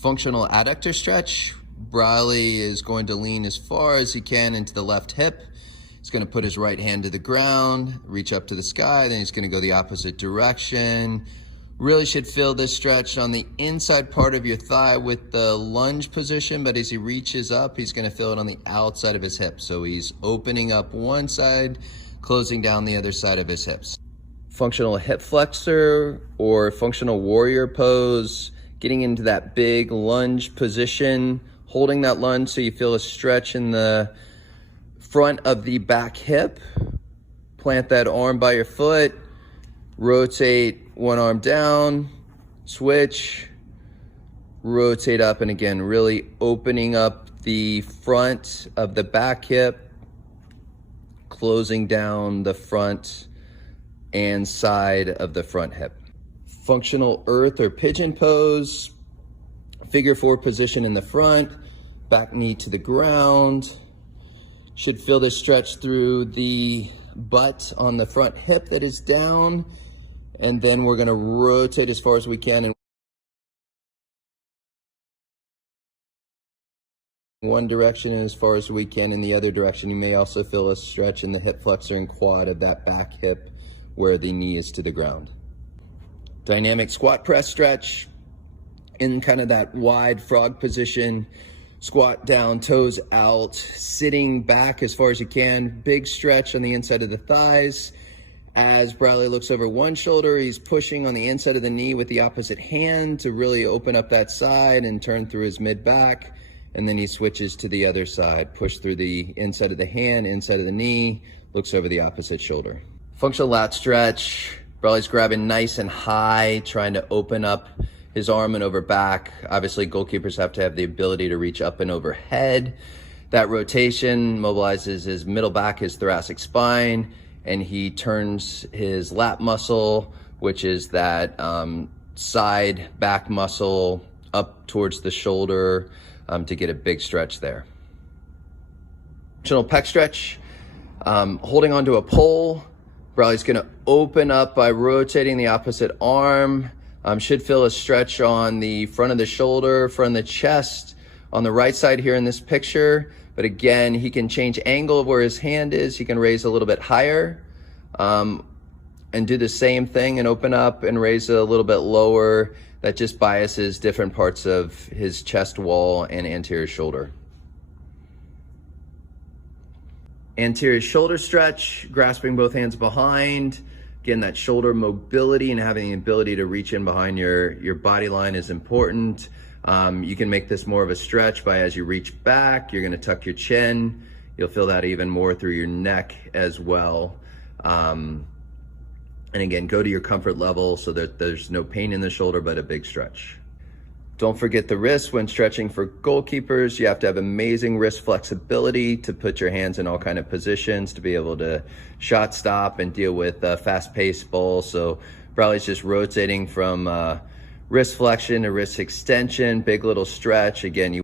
Functional adductor stretch. Briley is going to lean as far as he can into the left hip. He's going to put his right hand to the ground, reach up to the sky, then he's going to go the opposite direction. Really should feel this stretch on the inside part of your thigh with the lunge position, but as he reaches up, he's going to feel it on the outside of his hip. So he's opening up one side, closing down the other side of his hips. Functional hip flexor or functional warrior pose, getting into that big lunge position, holding that lunge so you feel a stretch in the front of the back hip. Plant that arm by your foot, rotate one arm down, switch, rotate up, and again, really opening up the front of the back hip, closing down the front and side of the front hip. Functional earth or pigeon pose, figure four position in the front, back knee to the ground. Should feel this stretch through the butt on the front hip that is down. And then we're gonna rotate as far as we can in one direction and as far as we can in the other direction. You may also feel a stretch in the hip flexor and quad of that back hip where the knee is to the ground. Dynamic squat press stretch in kind of that wide frog position. Squat down, toes out, sitting back as far as you can. Big stretch on the inside of the thighs. As Bradley looks over one shoulder, he's pushing on the inside of the knee with the opposite hand to really open up that side and turn through his mid-back. And then he switches to the other side, push through the inside of the hand, inside of the knee, looks over the opposite shoulder. Functional lat stretch. Bradley's grabbing nice and high, trying to open up his arm and over back. Obviously, goalkeepers have to have the ability to reach up and overhead. That rotation mobilizes his middle back, his thoracic spine, and he turns his lat muscle, which is that side back muscle, up towards the shoulder to get a big stretch there. Functional pec stretch, holding onto a pole. Bradley's gonna open up by rotating the opposite arm. Should feel a stretch on the front of the shoulder, front of the chest, on the right side here in this picture. But again, he can change angle of where his hand is. He can raise a little bit higher and do the same thing and open up and raise it a little bit lower. That just biases different parts of his chest wall and anterior shoulder. Anterior shoulder stretch, grasping both hands behind. Again, that shoulder mobility and having the ability to reach in behind your body line is important. You can make this more of a stretch by as you reach back, you're gonna tuck your chin. You'll feel that even more through your neck as well. And again, go to your comfort level so that there's no pain in the shoulder, but a big stretch. Don't forget the wrists when stretching for goalkeepers. You have to have amazing wrist flexibility to put your hands in all kind of positions to be able to shot stop and deal with fast-paced balls. So Bradley's just rotating from wrist flexion to wrist extension, big little stretch. Again, you